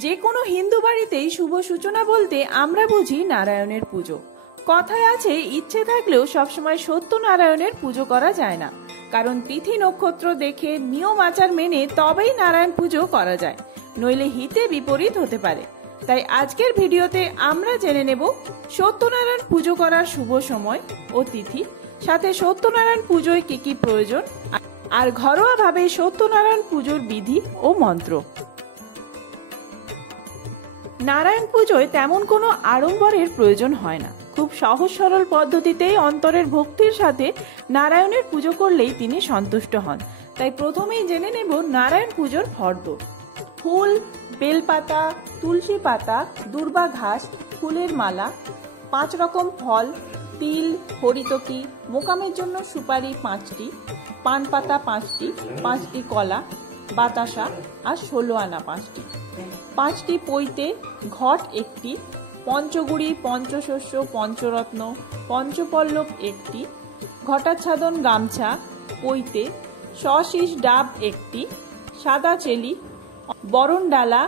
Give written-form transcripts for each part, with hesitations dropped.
যে কোনো হিন্দু বাড়িতেই শুভ সূচনা বলতে আমরা বুঝি নারায়ণের পুজো। কথায় আছে ইচ্ছে থাকলেও সবসময় সত্যনারায়ণের পুজো করা যায় না, কারণ তিথি নক্ষত্র দেখে নিয়ম আচার মেনে তবেই নারায়ণ পুজো করা যায়, নইলে হিতে বিপরীত হতে পারে। তাই আজকের ভিডিওতে আমরা জেনে নেব সত্যনারায়ণ পুজো করার শুভ সময় ও তিথি, সাথে সত্যনারায়ণ পুজোয় কি কি প্রয়োজন, আর ঘরোয়াভাবে সত্যনারায়ণ পুজোর বিধি ও মন্ত্র। নারায়ণ পুজোয় তেমন কোনো আড়ম্বরের প্রয়োজন হয় না। খুব সহজ সরল পদ্ধতিতেই অন্তরের ভক্তির সাথে নারায়ণের পুজো করলেই তিনি সন্তুষ্ট হন। তাই প্রথমেই জেনে নেব নারায়ণ পুজোর ফর্দ। ফুল, বেলপাতা, তুলসী পাতা, দূর্বা ঘাস, ফুলের মালা, 5 রকম ফল, তিল, হরিতকি, মোকামের জন্য সুপারি 5টি, পান পাতা 5টি, 5টি কলা, বাতাসা আর 16 আনা 5টি, 5টি পৈতে, ঘট 1টি, পঞ্চগুড়ি, পঞ্চশস্য, পঞ্চরত্ন, পঞ্চপল্লব 1টি, ঘটাচ্ছাদন গামছা, পৈতে, সশীষ ডাব 1টি, সাদা চেলি, বরণ ডালা,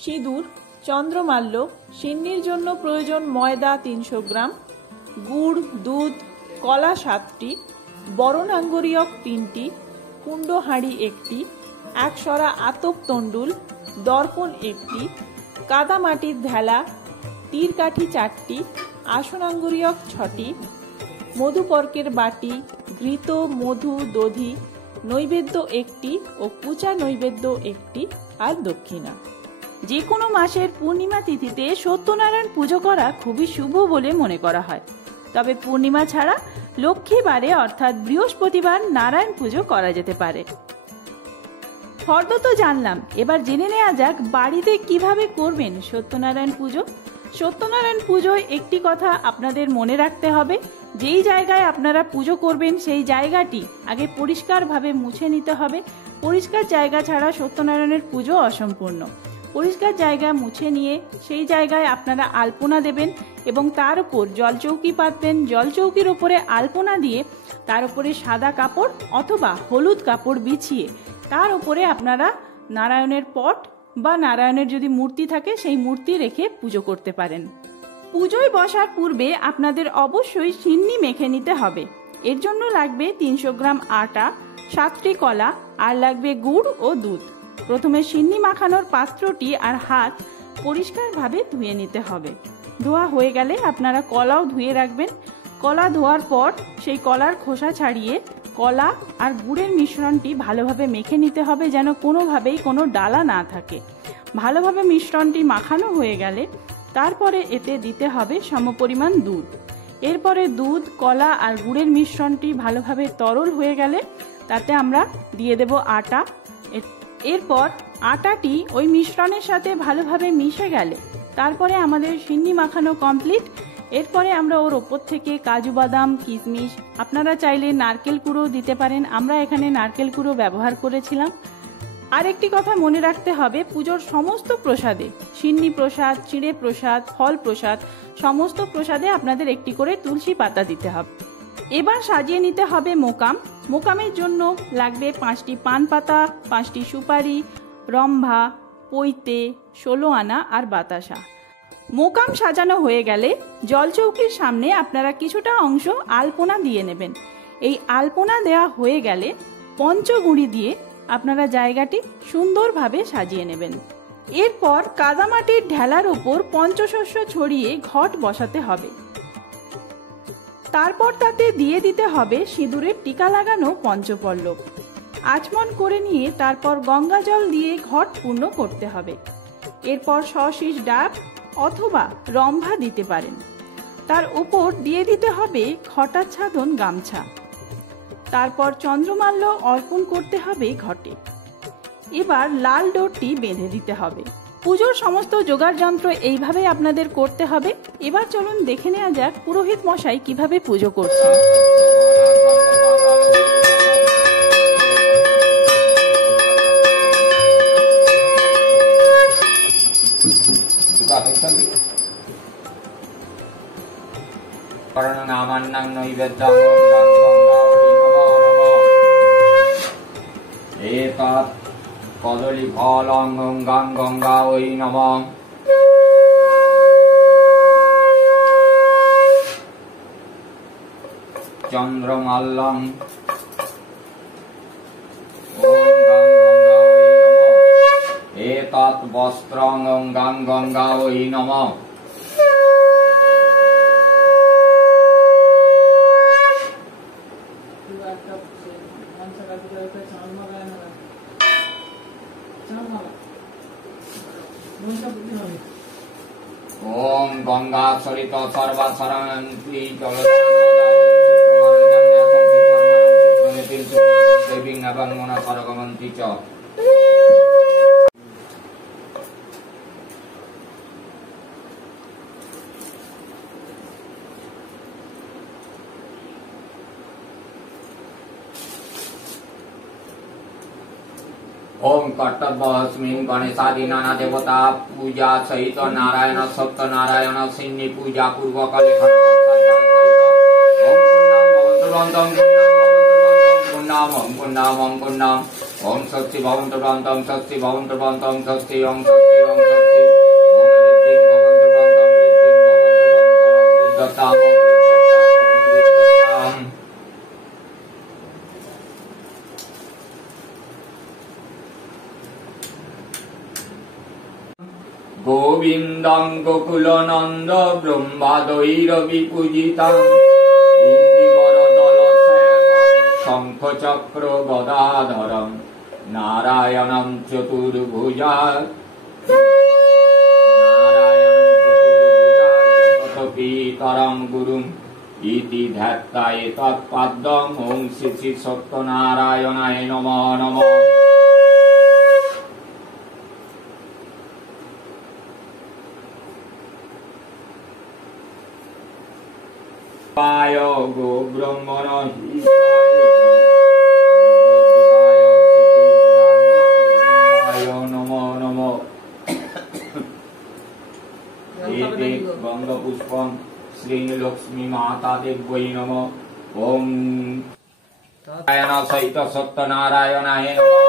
সিঁদুর, চন্দ্রমাল্য, সিন্নির জন্য প্রয়োজন ময়দা 300 গ্রাম, গুড়, দুধ, কলা 7টি, বরণ আঙ্গুরিয়ক 3টি, কুণ্ড হাঁড়ি 1টি, 1 সরা আতপ তণ্ডুল, দর্পণ 1টি, কাদা মাটির ঢেলা, তীর কাঠি 4টি, আসনাঙ্গুরিয়ক 6টি, মধুপর্কের বাটি, ঘৃত, মধু, দধি, নৈবেদ্য 1টি ও কুচা নৈবেদ্য 1টি, আর দক্ষিণা। যে কোনো মাসের পূর্ণিমা তিথিতে সত্যনারায়ণ পুজো করা খুবই শুভ বলে মনে করা হয়। তবে পূর্ণিমা ছাড়া লক্ষ্মীবারে অর্থাৎ বৃহস্পতিবার নারায়ণ পুজো করা যেতে পারে। ফর্দ তো জানলাম, এবার জেনে নেওয়া যাক বাড়িতে কিভাবে করবেন সত্যনারায়ণ পুজো। সত্যনারায়ণ পুজোয় একটি কথা আপনাদের মনে রাখতে হবে, যেই জায়গায় আপনারা পুজো করবেন সেই জায়গাটি আগে পরিষ্কারভাবে মুছে নিতে হবে। পরিষ্কার জায়গা ছাড়া সত্যনারায়ণের পুজো অসম্পূর্ণ। পরিষ্কার জায়গা মুছে নিয়ে সেই জায়গায় আপনারা আলপনা দেবেন এবং তার উপর জলচৌকি পাতবেন। জলচৌকির উপরে আলপনা দিয়ে তার উপরে সাদা কাপড় অথবা হলুদ কাপড় বিছিয়ে তার উপরে আপনারা নারায়ণের পট বা নারায়ণের যদি মূর্তি থাকে সেই মূর্তি রেখে পুজো করতে পারেন। পুজোয় বসার পূর্বে আপনাদের অবশ্যই সিন্নি মেখে নিতে হবে। এর জন্য লাগবে 300 গ্রাম আটা, 7টি কলা, আর লাগবে গুড় ও দুধ। প্রথমে সিন্নি মাখানোর পাত্রটি আর হাত পরিষ্কারভাবে ধুয়ে নিতে হবে। ধোয়া হয়ে গেলে আপনারা কলাও ধুয়ে রাখবেন। কলা ধোয়ার পর সেই কলার খোসা ছাড়িয়ে কলা আর গুড়ের মিশ্রণটি ভালোভাবে মেখে নিতে হবে, যেন কোনোভাবেই কোনো ডালা না থাকে। ভালোভাবে মিশ্রণটি মাখানো হয়ে গেলে তারপরে এতে দিতে হবে সমপরিমাণ দুধ। এরপরে দুধ, কলা আর গুড়ের মিশ্রণটি ভালোভাবে তরল হয়ে গেলে তাতে আমরা দিয়ে দেব আটা। এরপর আটাটি ওই মিশ্রণের সাথে ভালোভাবে মিশে গেলে তারপরে আমাদের সিন্নি মাখানো কমপ্লিট। এরপরে আমরা ওর ওপর থেকে কাজু বাদাম, কিশমিশ, আপনারা চাইলে নারকেল কুড়ো দিতে পারেন। আমরা এখানে নারকেল কুড়ো ব্যবহার করেছিলাম। আর একটি কথা মনে রাখতে হবে, পুজোর সমস্ত প্রসাদে, সিন্নি প্রসাদ, চিঁড়ে প্রসাদ, ফল প্রসাদ, সমস্ত প্রসাদে আপনাদের একটি করে তুলসী পাতা দিতে হবে। এবার সাজিয়ে নিতে হবে মোকাম। মোকামের জন্য লাগবে 5টি পান পাতা, 5টি সুপারি, রম্ভা, পৈতে, 16 আনা আর বাতাসা। মোকাম সাজানো হয়ে গেলে জলচৌকির সামনে আপনারা কিছুটা অংশ আলপনা দিয়ে নেবেন। এই আলপনা দেওয়া হয়ে গেলে পঞ্চগুড়ি দিয়ে আপনারা জায়গাটি সুন্দরভাবে সাজিয়ে নেবেন। এরপর কাদামাটির ঢেলার ওপর পঞ্চশস্য ছড়িয়ে ঘট বসাতে হবে। তারপর তাতে দিয়ে দিতে হবে সিঁদুরের টিকা লাগানো পঞ্চপল্লব। আচমন করে নিয়ে তারপর গঙ্গা জল দিয়ে ঘট পূর্ণ করতে হবে। এরপর সশীষ ডাব অথবা রম্ভা দিতে পারেন। তার উপর দিয়ে দিতে হবে ঘটাচ্ছাদন গামছা। তারপর চন্দ্রমাল্য অর্পণ করতে হবে ঘটে। এবার লাল ডোরটি বেঁধে দিতে হবে। পুজোর সমস্ত জোগাড় যন্ত্র এইভাবে আপনাদের করতে হবে। এবার চলুন দেখে নেওয়া যাক পুরোহিত মশাই কিভাবে পুজো করছেন। কদলী ফলং গাং গঙ্গা ওই নমঃ। চন্দ্রমাল্যং ওম গাং গঙ্গা ওই নমঃ। এতৎ বস্ত্রং গাং গঙ্গা ওই নমঃ। ओम गंगा सरित सर्वा सरन्ति देवी नवन्मना सरगमन्ति च। ओम कर्तव्यस्मिन् गणेशादि नाना देवता पूजा सहित नारायण सप्त नारायण सिन्नि पूजा पूर्वक लेखन ओम पुण्णाम ओम स्वस्ति भवन्तु भवन्तं स्वस्ति भवन्तु भवन्तं स्वस्ति ओम स्वस्ति ओम स्वस्ति ओम ऋद्धिं भवन्तु भवन्तं ऋद्धिं भवन्तु भवन्तं ऋद्धताम् गोविन्दं गोकुलनन्द ब्रह्मादयैरविपूजितं इन्दिवरदलश्यामं शङ्खचक्र गदाधरं नारायणं चतुर्भुजा जगत्पीतरं गुरुं इति ध्यात्वा एतत्पाद्यं ॐ श्री सत्यनारायणाय नमः नमः। गो ब्रह्मण नमो नमो। गंगपुष्पं श्रीलक्ष्मी माता देव्यै नमः। ओम नारायण सहित सत्यनारायणाय नमः।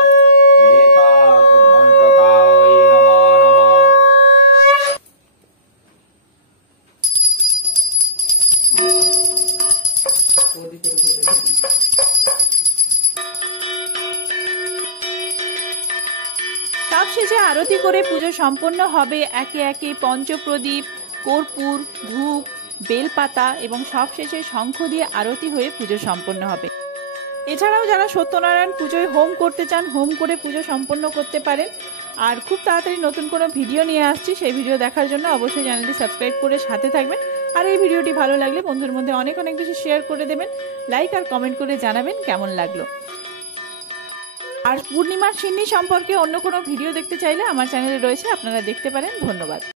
সবশেষে আরতি করে পুজো সম্পন্ন হবে। একে একে পঞ্চপ্রদীপ, কর্পূর, ধূপ, বেলপাতা এবং সবশেষে শঙ্খ দিয়ে আরতি হয়ে পুজো সম্পন্ন হবে। এছাড়াও যারা সত্যনারায়ণ পুজোয় হোম করতে চান, হোম করে পুজো সম্পন্ন করতে পারেন। আর খুব তাড়াতাড়ি নতুন কোনো ভিডিও নিয়ে আসছি, সেই ভিডিও দেখার জন্য অবশ্যই চ্যানেলটি সাবস্ক্রাইব করে সাথে থাকবেন। আর এই ভিডিওটি ভালো লাগলে বন্ধুদের মধ্যে অনেক অনেক বেশি শেয়ার করে দেবেন, লাইক আর কমেন্ট করে জানাবেন কেমন লাগলো। আর পূর্ণিমার সিন্নি সম্পর্কে অন্য কোনো ভিডিও দেখতে চাইলে আমার চ্যানেলে রয়েছে, আপনারা দেখতে পারেন। ধন্যবাদ।